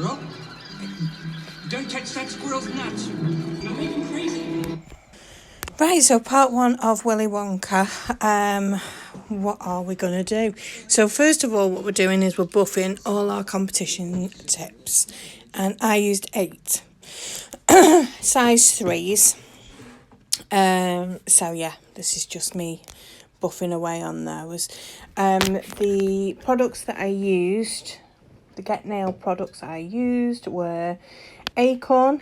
squirrel. Don't touch that squirrel's nuts. You'll make him crazy. Right, so part one of Willy Wonka. What are we going to do? So first of all, what we're doing is we're buffing all our competition tips. And I used 8. Size 3s. So yeah, this is just me buffing away on those. The products that I used, the Get Nail products I used were Acorn,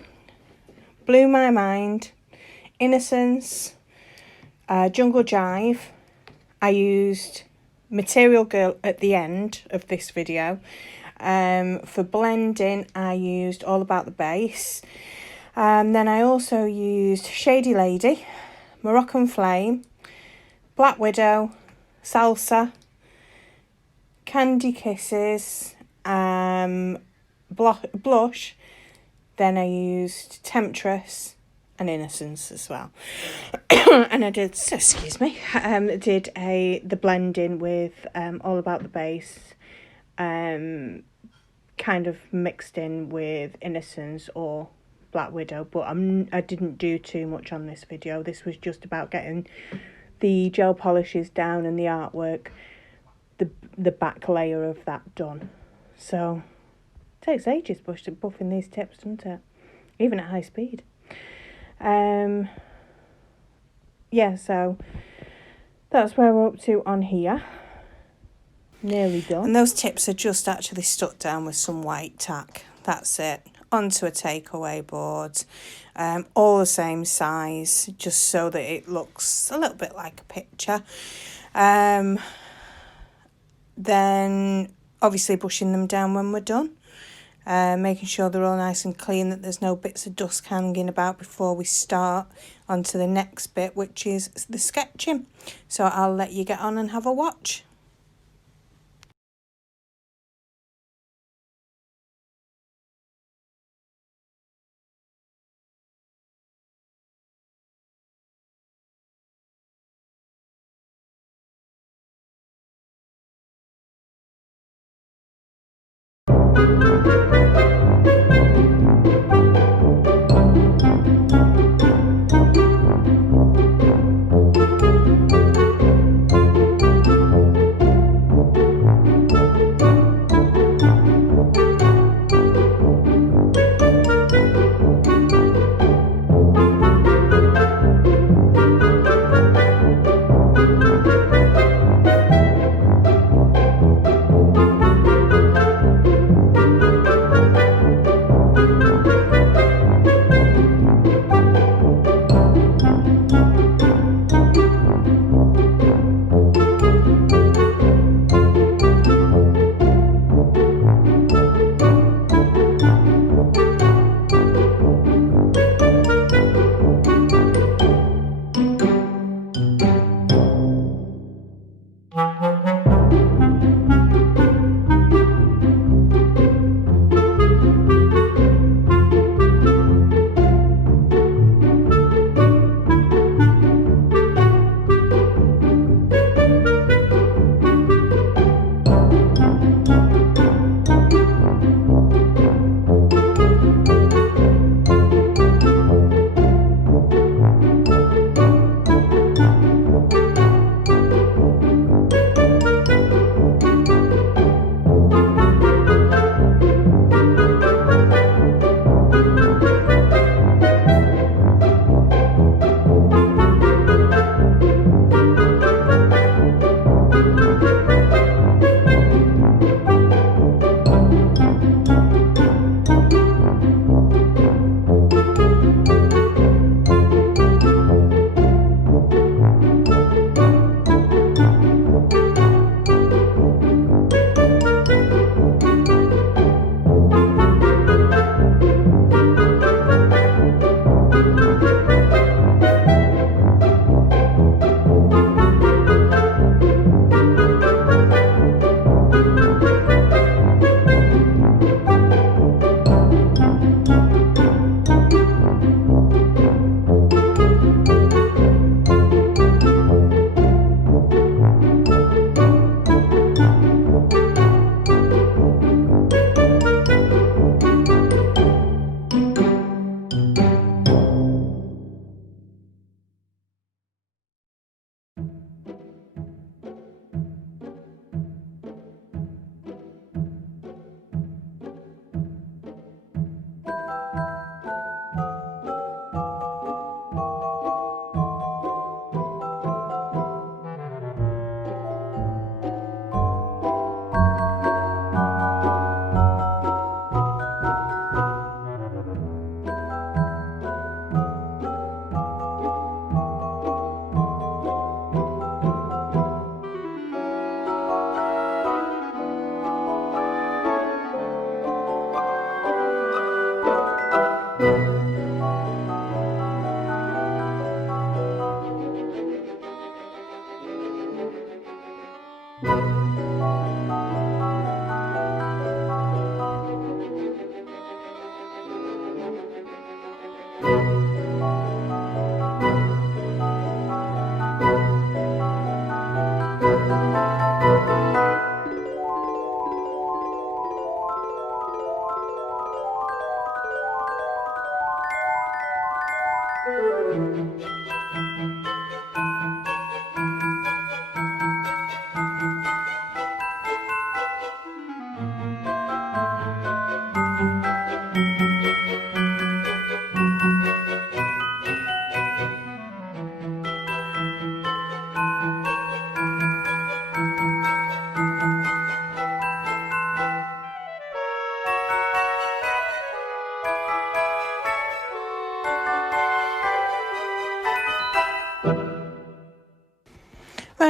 Blew My Mind, Innocence, Jungle Jive. I used Matte-erial Girl at the end of this video. For blending, I used All About the Base. Then I also used Shady Lady, Moroccan Flame, Black Widow, Salsa, Candy Kisses, blush. Then I used Temptress and Innocence as well. And I did, the blending with All About the Base, kind of mixed in with Innocence or Black Widow, but I didn't do too much on this video. This was just about getting the gel polishes down and the artwork, the back layer of that done. So it takes ages buffing these tips, doesn't it? Even at high speed. Yeah, so that's where we're up to on here. Nearly done. And those tips are just actually stuck down with some white tack. That's it. Onto a takeaway board. All the same size, just so that it looks a little bit like a picture. Then obviously brushing them down when we're done. Making sure they're all nice and clean, that there's no bits of dust hanging about before we start on to the next bit, which is the sketching. So I'll let you get on and have a watch.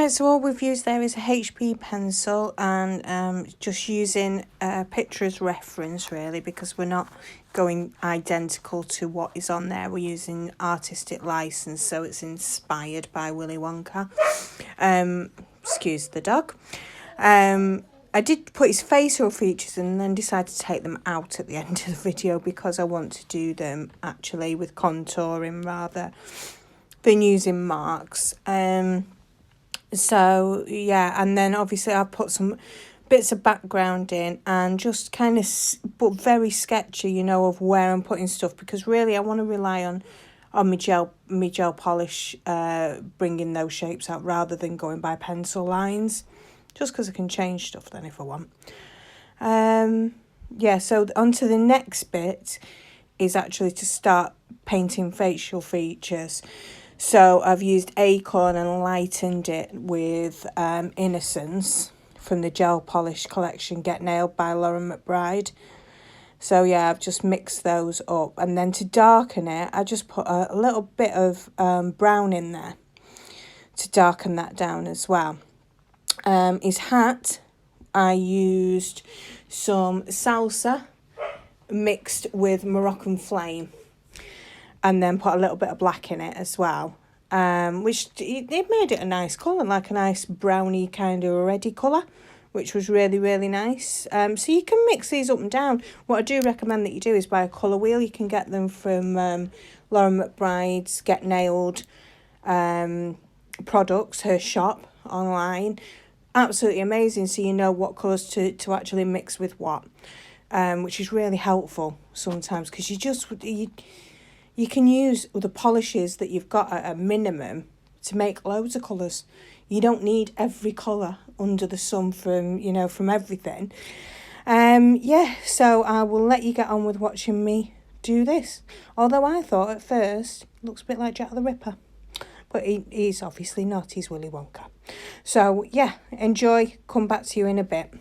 so all we've used there is a HB pencil and just using a picture as reference really, because we're not going identical to what is on there. We're using artistic license, so it's inspired by Willy Wonka. Excuse the dog. I did put his facial features and then decided to take them out at the end of the video because I want to do them actually with contouring rather than using marks. So yeah, and then obviously I put some bits of background in and just kind of, but very sketchy, you know, of where I'm putting stuff, because really I want to rely on my gel polish, bringing those shapes out rather than going by pencil lines, just because I can change stuff then if I want. Yeah, so onto the next bit is actually to start painting facial features. So I've used Acorn and lightened it with Innocence from the gel polish collection Get Nailed by Lauren McBride. So yeah, I've just mixed those up, and then to darken it I just put a little bit of brown in there to darken that down as well. His hat, I used some Salsa mixed with Moroccan flame and then put a little bit of black in it as well, which it made it a nice colour, like a nice browny kind of reddy colour, which was really, really nice. So you can mix these up and down. What I do recommend that you do is buy a colour wheel. You can get them from Lauren McBride's Get Nailed products, her shop online. Absolutely amazing, so you know what colours to actually mix with what, which is really helpful sometimes, because you can use the polishes that you've got at a minimum to make loads of colours. You don't need every colour under the sun from everything. Yeah, so I will let you get on with watching me do this. Although I thought at first, it looks a bit like Jack the Ripper. But he's obviously not, he's Willy Wonka. So yeah, enjoy, come back to you in a bit.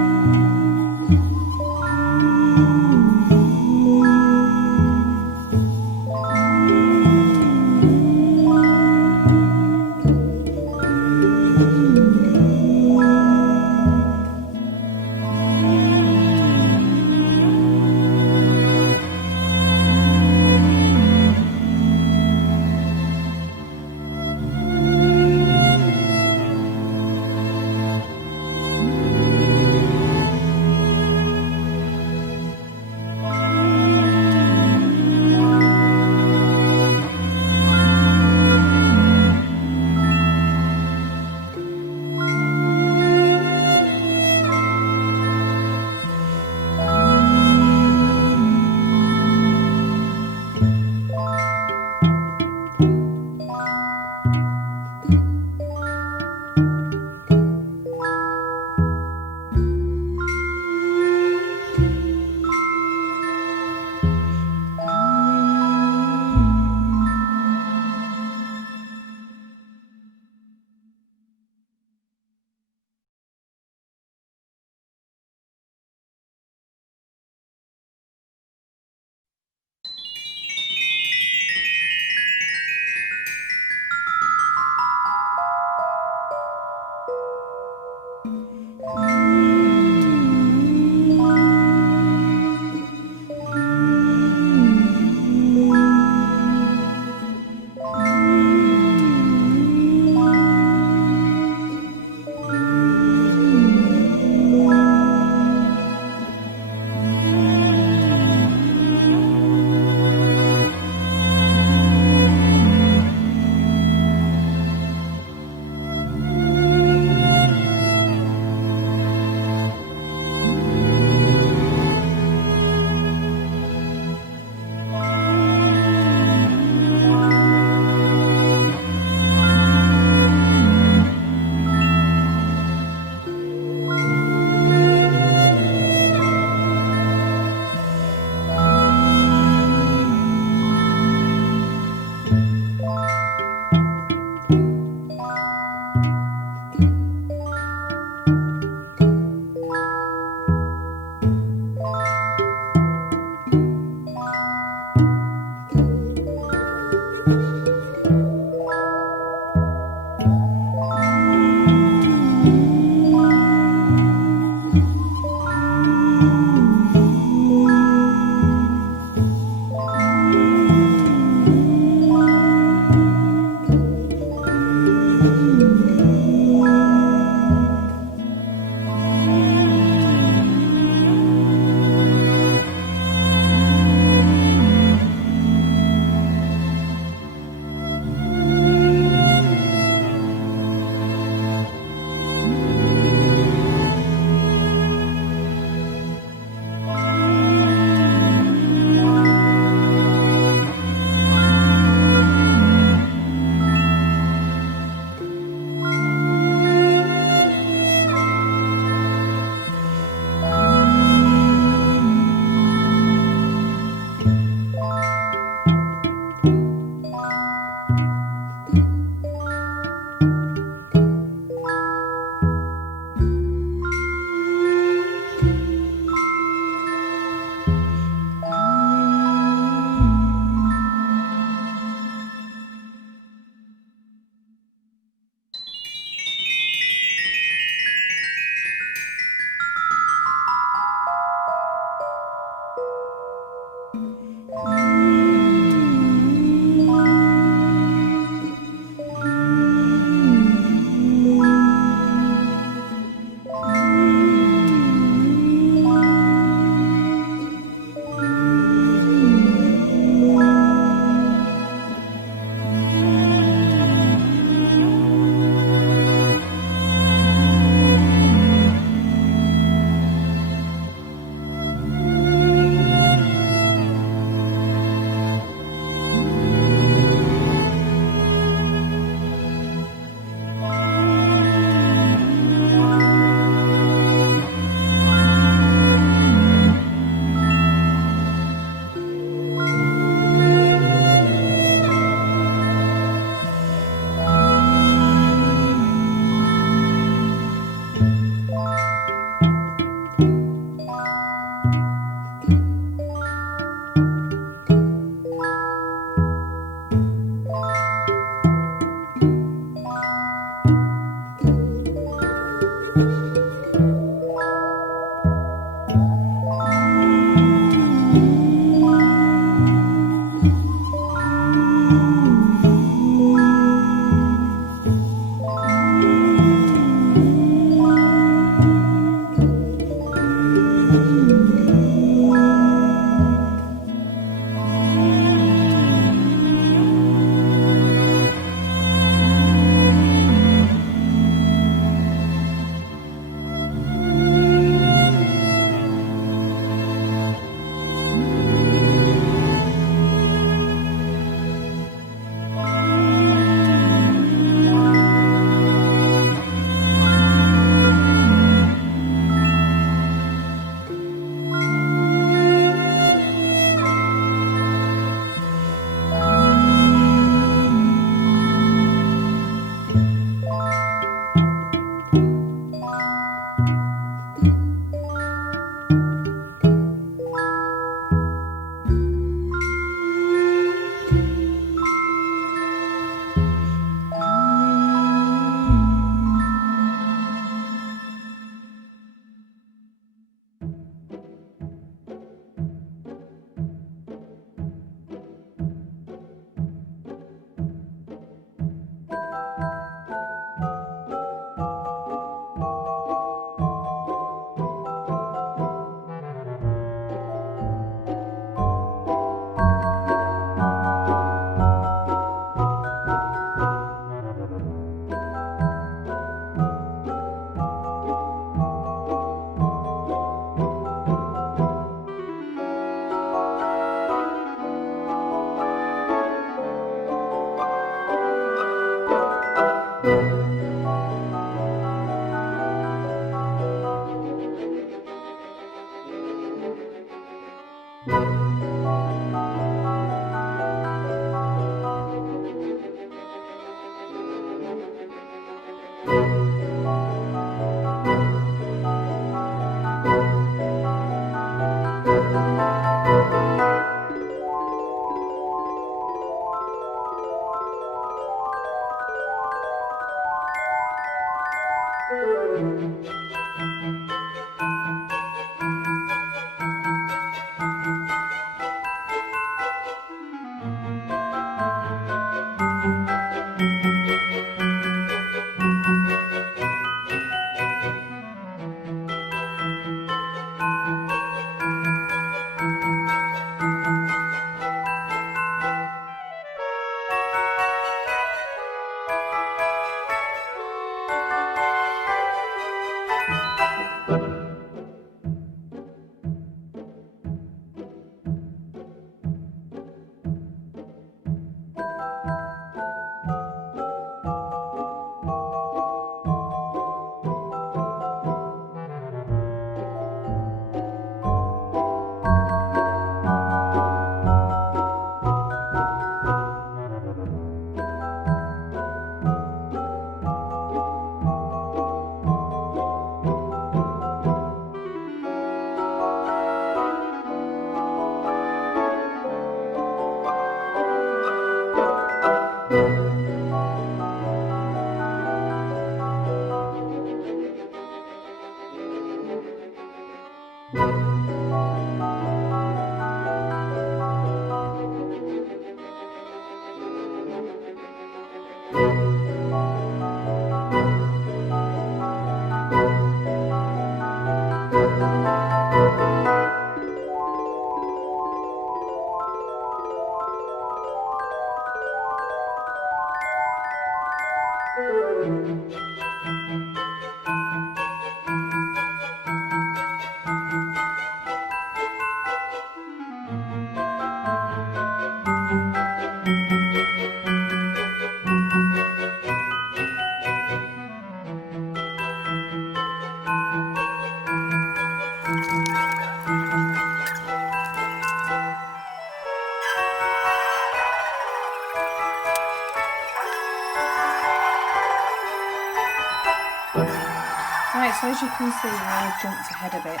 Right, so as you can see, I've jumped ahead a bit,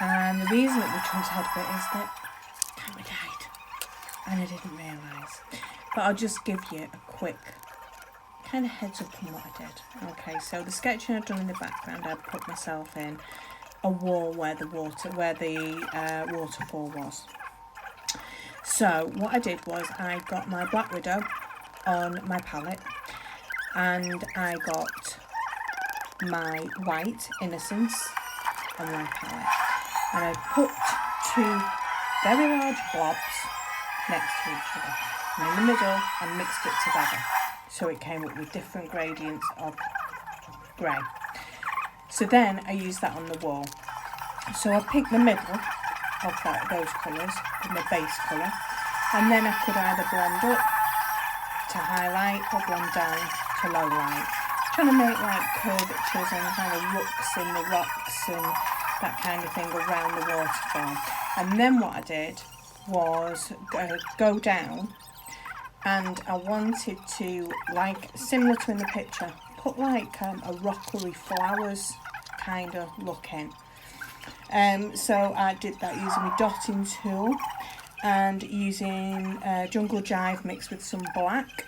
and the reason that we jumped ahead a bit is that camera died, and I didn't realise. But I'll just give you a quick kind of heads up on what I did. Okay, so the sketching I've done in the background, I put myself in a wall where the waterfall was. So what I did was I got my Black Widow on my palette, and I got my white Innocence on my palette, and I put two very large blobs next to each other, and in the middle I mixed it together so it came up with different gradients of grey. So then I used that on the wall. So I picked the middle of those colours in the base colour, and then I could either blend up to highlight or blend down to low light, trying to make like curvatures and kind of looks in the rocks and that kind of thing around the waterfall. And then what I did was go down, and I wanted to, like similar to in the picture, put like a rockery flowers kind of look in. So I did that using my dotting tool and using jungle jive mixed with some black.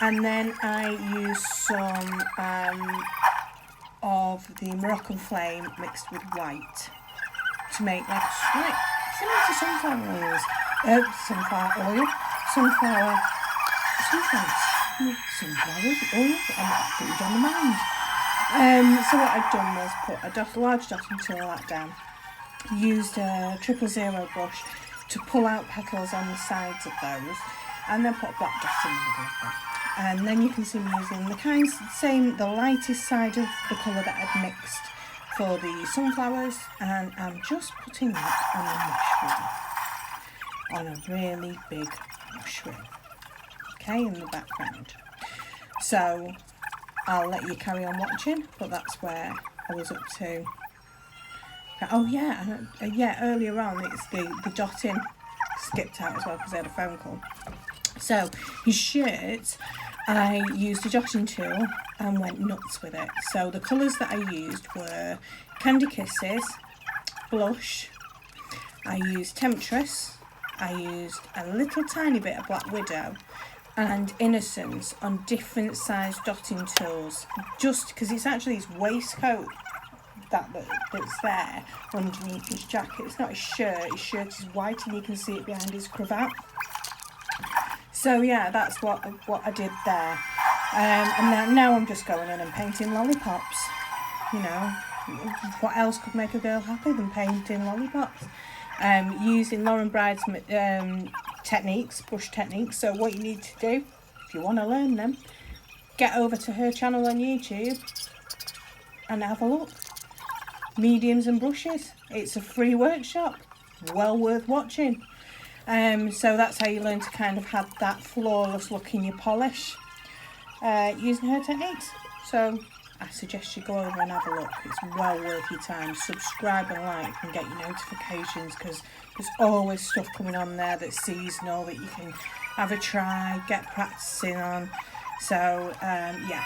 And then I used some of the Moroccan flame mixed with white to make like similar to sunflower oil. Sunflower oil. I'm not food on the mind. So what I'd done was put a large dotting tool that down, used a 000 brush to pull out petals on the sides of those, and then put a black dot in the middle of them. And then you can see me using the lightest side of the colour that I'd mixed for the sunflowers, and I'm just putting that on a mushroom, on a really big mushroom, okay, in the background. So I'll let you carry on watching, but that's where I was up to. Oh yeah, earlier on it's the dotting skipped out as well because I had a phone call. So his shirt, I used a dotting tool and went nuts with it. So the colours that I used were Candy Kisses, Blush, I used Temptress, I used a little tiny bit of Black Widow and Innocence on different sized dotting tools, just because it's actually his waistcoat that's there underneath his jacket. It's not his shirt is white and you can see it behind his cravat. So yeah, that's what I did there. And now I'm just going in and painting lollipops. You know, what else could make a girl happy than painting lollipops? Using Lauren McBride's techniques, brush techniques. So what you need to do, if you want to learn them, get over to her channel on YouTube and have a look. Mediums and brushes. It's a free workshop, well worth watching. So that's how you learn to kind of have that flawless look in your polish using her techniques. So I suggest you go over and have a look. It's well worth your time. Subscribe and like and get your notifications, because there's always stuff coming on there that's seasonal that you can have a try, get practicing on. So yeah.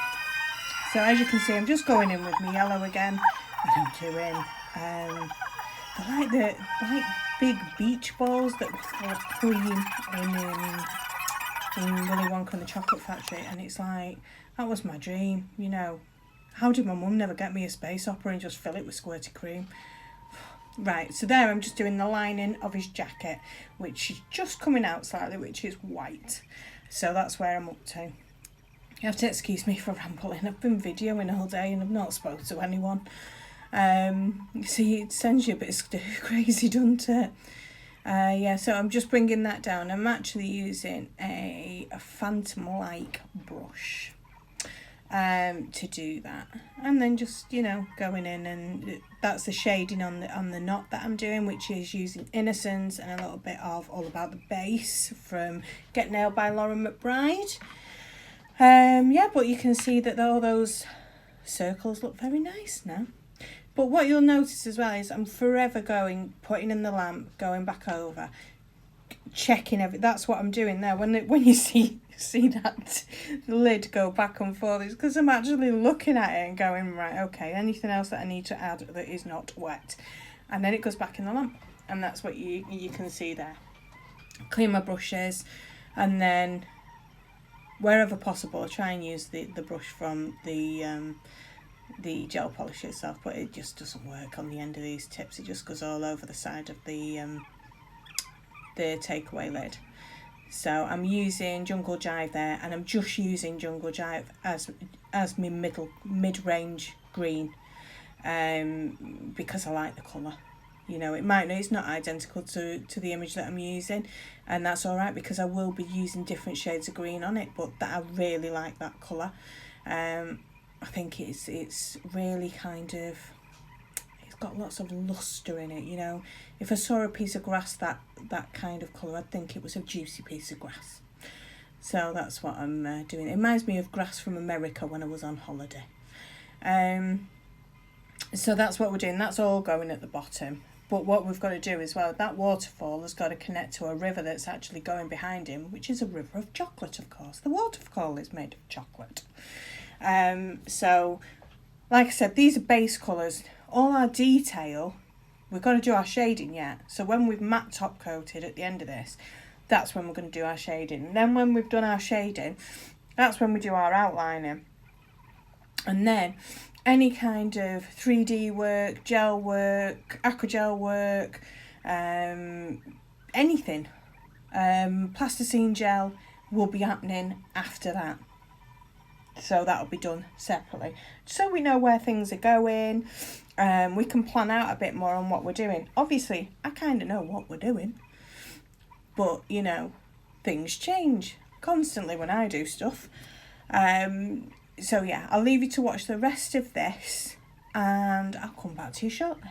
So as you can see, I'm just going in with my yellow again, and I'm doing I like big beach balls that were full of cream in Willy Wonka and the Chocolate Factory, and it's like, that was my dream, you know. How did my mum never get me a space opera and just fill it with squirty cream? Right, so there I'm just doing the lining of his jacket, which is just coming out slightly, which is white. So that's where I'm up to. You have to excuse me for rambling. I've been videoing all day and I've not spoken to anyone. See, it sends you a bit crazy, doesn't it? Yeah, so I'm just bringing that down. I'm actually using a phantom-like brush. to do that. And then just, you know, going in, and that's the shading on the knot that I'm doing, which is using Innocence and a little bit of All About the Bass from Get Nailed by Lauren McBride. Yeah, but you can see that all those circles look very nice now. But what you'll notice as well is I'm forever putting in the lamp, going back over, checking that's what I'm doing there. When you see that the lid go back and forth, it's because I'm actually looking at it and going, right, okay, anything else that I need to add that is not wet, and then it goes back in the lamp, and that's what you can see there. Clean my brushes, and then wherever possible I try and use the brush from the gel polish itself, but it just doesn't work on the end of these tips. It just goes all over the side of the takeaway lid. So I'm using Jungle Jive there, and I'm just using Jungle Jive as my mid-range green, because I like the colour. You know, it's not identical to the image that I'm using, and that's all right, because I will be using different shades of green on it, but I really like that colour. I think it's really kind of, it's got lots of luster in it, you know. If I saw a piece of grass that kind of colour, I'd think it was a juicy piece of grass. So that's what I'm doing. It reminds me of grass from America when I was on holiday. So that's what we're doing. That's all going at the bottom. But what we've got to do as well, that waterfall has got to connect to a river that's actually going behind him, which is a river of chocolate, of course. The waterfall is made of chocolate. So, like I said, these are base colours. All our detail, we've got to do our shading yet. So when we've matte top coated at the end of this, that's when we're going to do our shading. And then when we've done our shading, that's when we do our outlining. And then any kind of 3D work, gel work, aquagel work, anything, plasticine gel will be happening after that. So that'll be done separately, so we know where things are going. We can plan out a bit more on what we're doing. Obviously, I kind of know what we're doing, but you know, things change constantly when I do stuff. So yeah, I'll leave you to watch the rest of this, and I'll come back to you shortly.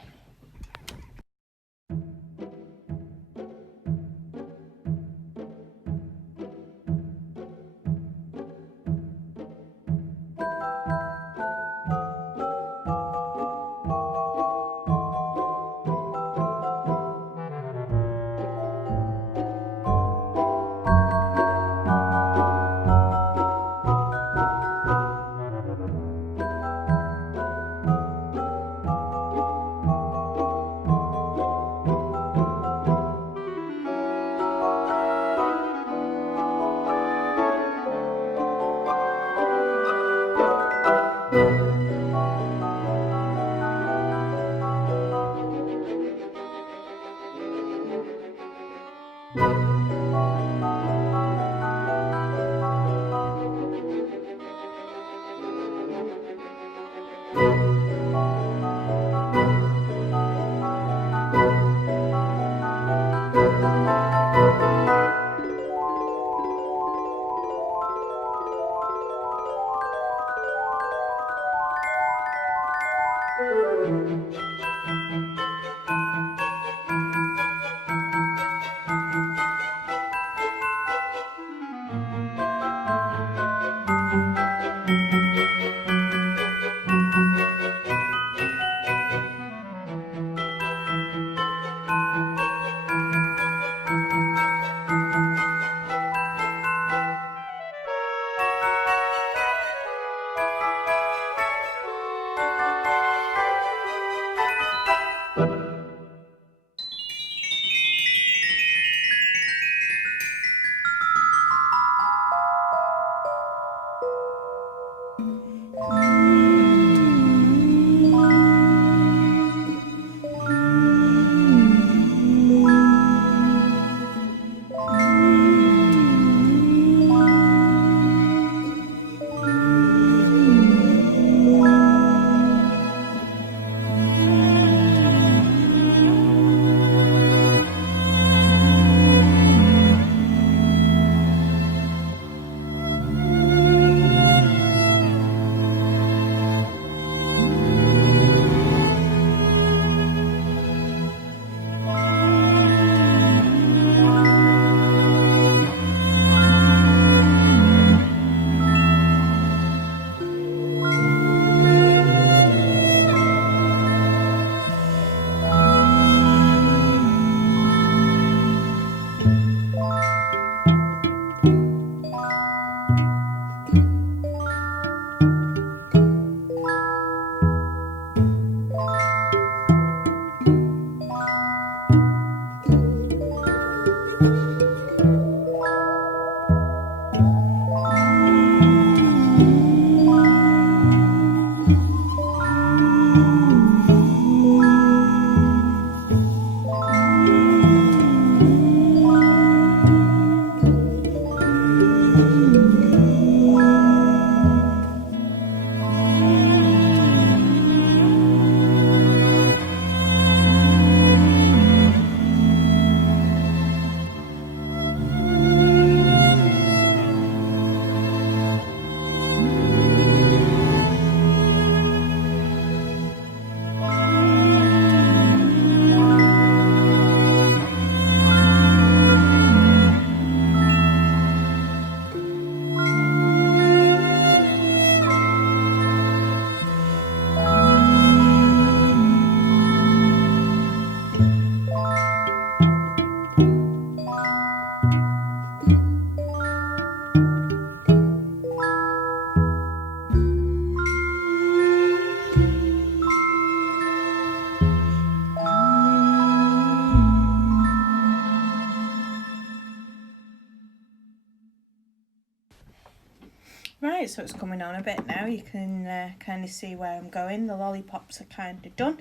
Right, so it's coming on a bit now. You can kind of see where I'm going. The lollipops are kind of done.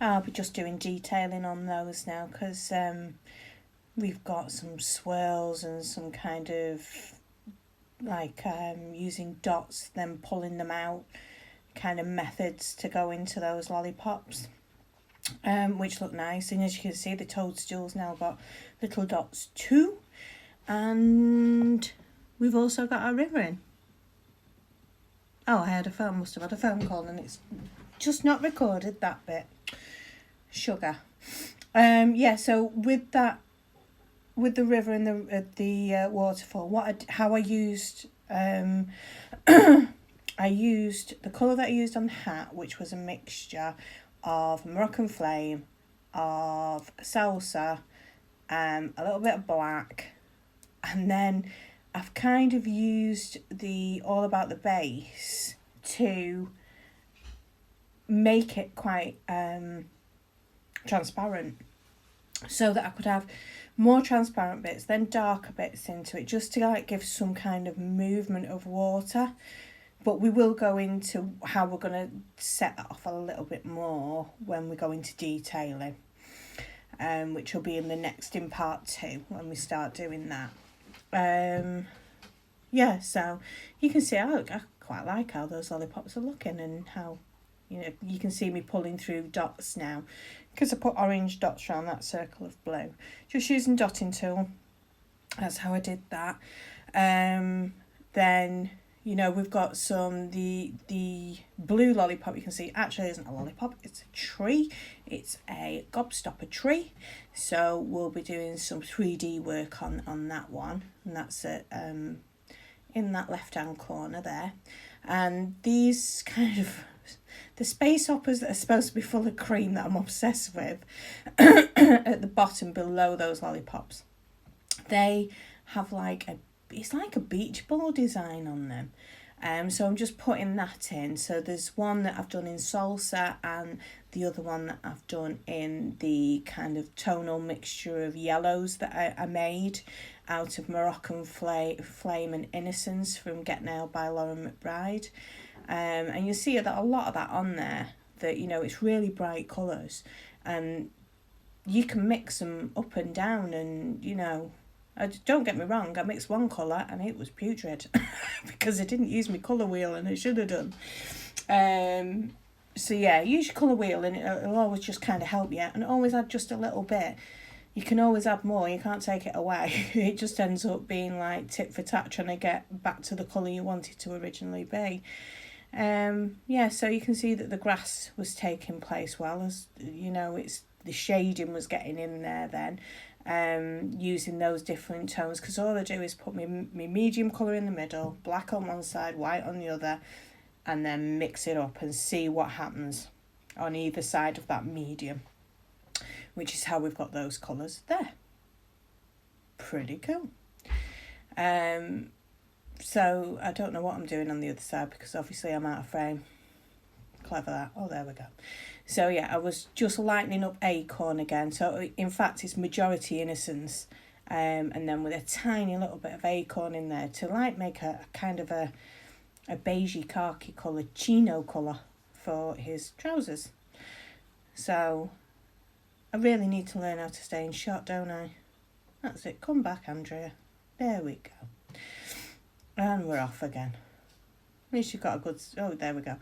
I'll be just doing detailing on those now because we've got some swirls and some kind of like using dots, then pulling them out kind of methods to go into those lollipops, which look nice. And as you can see, the toadstools now got little dots too. And we've also got our river in. Oh, must have had a phone call and it's just not recorded that bit. Sugar. Yeah, so with that, with the river and the waterfall, how I used, I used the colour that I used on the hat, which was a mixture of Moroccan flame, of salsa, a little bit of black, and then I've kind of used the All About the base to make it quite transparent, so that I could have more transparent bits, then darker bits into it, just to like give some kind of movement of water. But we will go into how we're going to set that off a little bit more when we go into detailing, which will be in part 2 when we start doing that. Yeah, so you can see I quite like how those lollipops are looking, and how, you know, you can see me pulling through dots now because I put orange dots around that circle of blue, just using dotting tool. That's how I did that. Then, you know, we've got the blue lollipop. You can see actually isn't a lollipop, it's a tree. It's a gobstopper tree. So we'll be doing some 3D work on that one, and that's it, in that left hand corner there. And these kind of the space hoppers that are supposed to be full of cream that I'm obsessed with at the bottom below those lollipops, they have it's like a beach ball design on them. So I'm just putting that in. So there's one that I've done in Salsa, and the other one that I've done in the kind of tonal mixture of yellows that I made out of Moroccan Flame and Innocence from Get Nailed by Lauren McBride. And you'll see that a lot of that on there, that, you know, it's really bright colours, and you can mix them up and down, and, you know, don't get me wrong, I mixed one colour and it was putrid because I didn't use my colour wheel, and I should have done. So yeah, use your colour wheel and it'll always just kind of help you, and always add just a little bit. You can always add more, you can't take it away. It just ends up being like tit for tat, trying to get back to the colour you want it to originally be. Yeah, so you can see that the grass was taking place well, as you know, it's the shading was getting in there then, using those different tones, because all I do is put my medium colour in the middle, black on one side, white on the other, and then mix it up and see what happens on either side of that medium, which is how we've got those colours there. Pretty cool. So I don't know what I'm doing on the other side because obviously I'm out of frame. Clever that. Oh, there we go. So yeah, I was just lightening up Acorn again. So in fact, it's majority Innocence, and then with a tiny little bit of Acorn in there to like make a kind of a beigey khaki colour, chino colour for his trousers. So I really need to learn how to stay in shot, don't I? That's it. Come back, Andrea. There we go. And we're off again. At least you've got a good... Oh, there we go.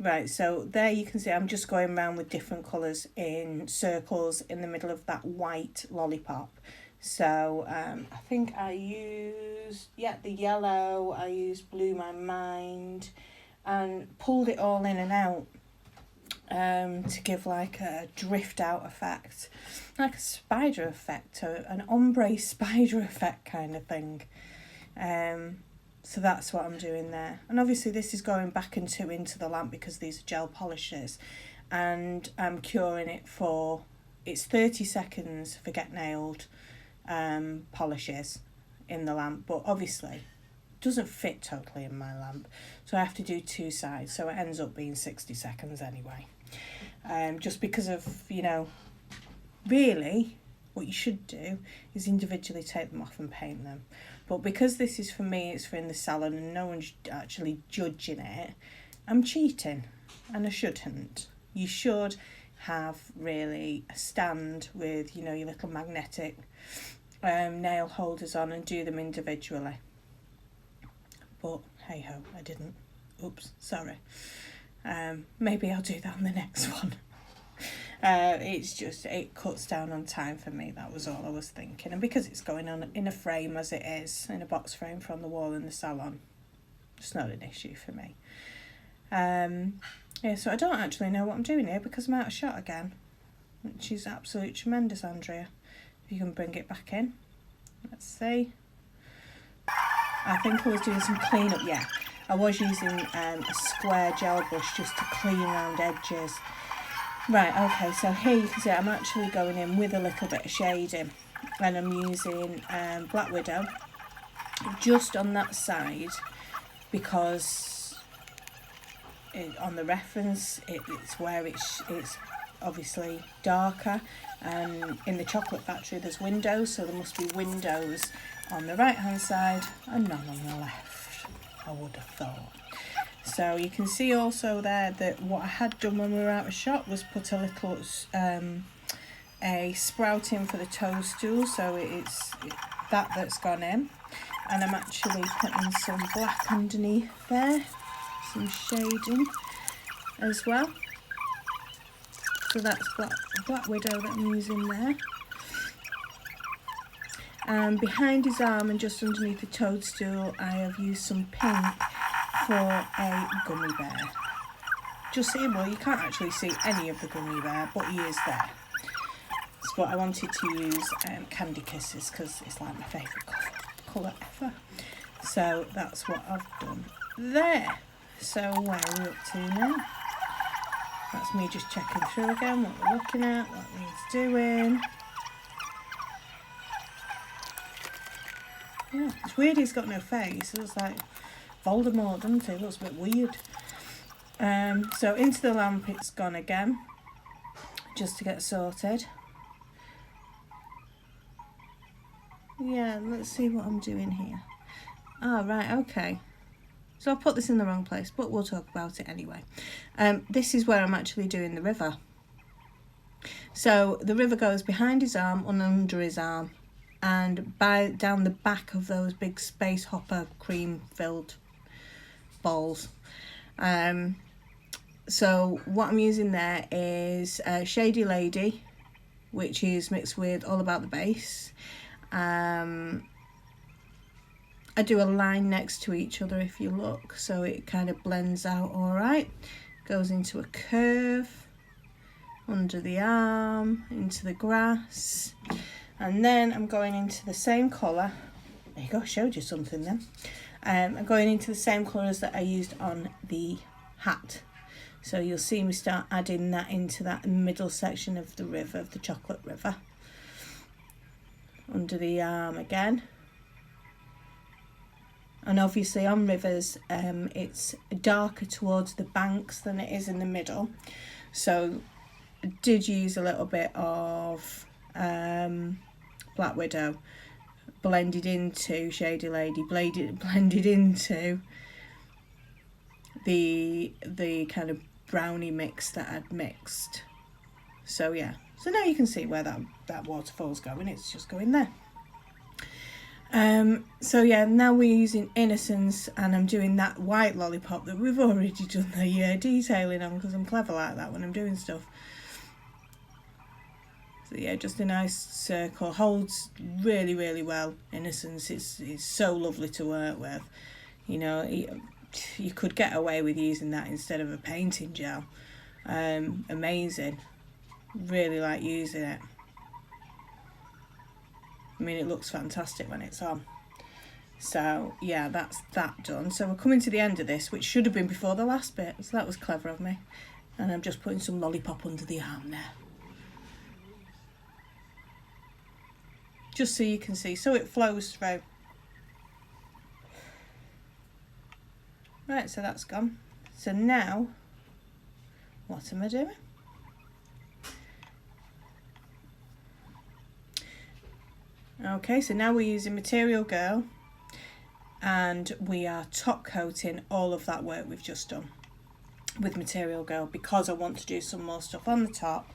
Right, so there you can see I'm just going around with different colours in circles in the middle of that white lollipop. So I think I used, the yellow, I used Blew My Mind, and pulled it all in and out to give like a drift out effect, like a spider effect, or an ombre spider effect kind of thing. So that's what I'm doing there. And obviously this is going back into the lamp because these are gel polishes, and I'm curing it for, it's 30 seconds for Get Nailed polishes in the lamp, but obviously it doesn't fit totally in my lamp, so I have to do 2 sides, so it ends up being 60 seconds anyway. Just because of, you know, really what you should do is individually take them off and paint them. But because this is for me, it's for in the salon and no one's actually judging it, I'm cheating, and I shouldn't. You should have really a stand with, you know, your little magnetic nail holders on and do them individually. But hey ho, I didn't. Oops, sorry. Maybe I'll do that on the next one. It's just, it cuts down on time for me. That was all I was thinking. And because it's going on in a frame as it is, in a box frame from the wall in the salon, it's not an issue for me. Yeah, so I don't actually know what I'm doing here because I'm out of shot again, which is absolutely tremendous, Andrea. If you can bring it back in. Let's see. I think I was doing some clean-up, yeah. I was using a square gel brush just to clean around edges. Right, okay, so here you can see I'm actually going in with a little bit of shading, and I'm using Black Widow just on that side because on the reference it's where it's obviously darker, and in the chocolate factory there's windows, so there must be windows on the right hand side and none on the left, I would have thought. So you can see also there that what I had done when we were out of shot was put a little a sprouting for the toadstool, so it's that's gone in, and I'm actually putting some black underneath there, some shading as well. So that's Black Widow that I'm using there. And behind his arm and just underneath the toadstool, I have used some pink for a gummy bear. Just see, well, you can't actually see any of the gummy bear, but he is there. But I wanted to use Candy Kisses because it's like my favourite colour ever. So that's what I've done there. So where are we up to now? That's me just checking through again what we're looking at, what needs doing. Yeah, it's weird he's got no face. It looks like Voldemort, doesn't it? It looks a bit weird. So into the lamp it's gone again, just to get sorted. Yeah, let's see what I'm doing here. Ah, right, okay. So I put this in the wrong place, but we'll talk about it anyway. This is where I'm actually doing the river. So the river goes behind his arm and under his arm, and down the back of those big space hopper cream filled balls. So what I'm using there is Shady Lady, which is mixed with All About the Bass. I do a line next to each other if you look, so it kind of blends out all right. Goes into a curve, under the arm, into the grass. And then I'm going into the same colour. There you go, I showed you something then. I'm going into the same colours that I used on the hat. So you'll see me start adding that into that middle section of the river, of the chocolate river. Under the arm again. And obviously on rivers, it's darker towards the banks than it is in the middle. So I did use a little bit of Black Widow, blended into Shady Lady, blended into the kind of brownie mix that I'd mixed. So yeah, so now you can see where that waterfall's going. It's just going there. So yeah, now we're using Innocence, and I'm doing that white lollipop that we've already done the detailing on, because I'm clever like that when I'm doing stuff. So yeah, just a nice circle, holds really, really well. Innocence is so lovely to work with. You know, you could get away with using that instead of a painting gel. Amazing. Really like using it. I mean, it looks fantastic when it's on. So yeah, that's that done. So we're coming to the end of this, which should have been before the last bit, so that was clever of me. And I'm just putting some lollipop under the arm there, just so you can see, so it flows through. Right, so that's gone. So now, what am I doing? Okay, so now we're using Matte-erial Girl and we are top coating all of that work we've just done with Material Girl, because I want to do some more stuff on the top.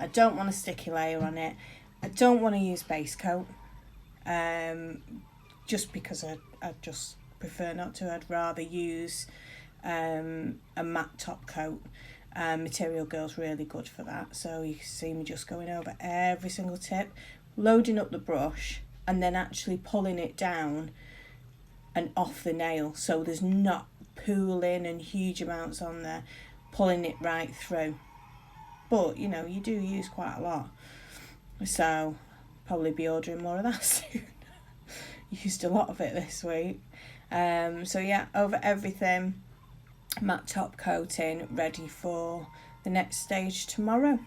I don't want a sticky layer on it. I don't want to use base coat, just because I just prefer not to. I'd rather use a matte top coat. Material Girl's really good for that. So you can see me just going over every single tip, loading up the brush, and then actually pulling it down and off the nail, so there's not pooling and huge amounts on there, pulling it right through. But you know, you do use quite a lot, so probably be ordering more of that soon. Used a lot of it this week. So yeah, over everything, matte top coating, ready for the next stage tomorrow,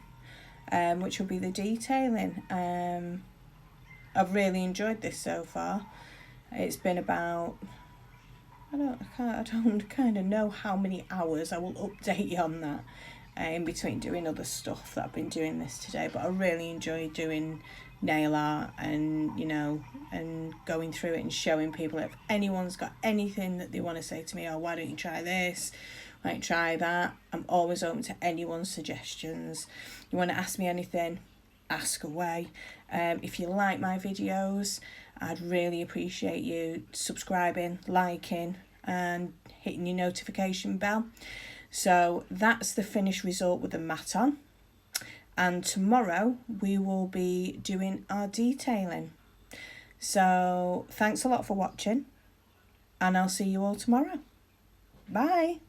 which will be the detailing. I've really enjoyed this so far. It's been about, I don't kind of know how many hours. I will update you on that in between doing other stuff that I've been doing this today. But I really enjoy doing nail art, and you know, and going through it and showing people. If anyone's got anything that they want to say to me, oh, why don't you try this, why don't you try that, I'm always open to anyone's suggestions. You want to ask me anything, ask away. If you like my videos, I'd really appreciate you subscribing, liking, and hitting your notification bell. So that's the finished result with the matte on. And tomorrow we will be doing our detailing. So thanks a lot for watching, and I'll see you all tomorrow. Bye.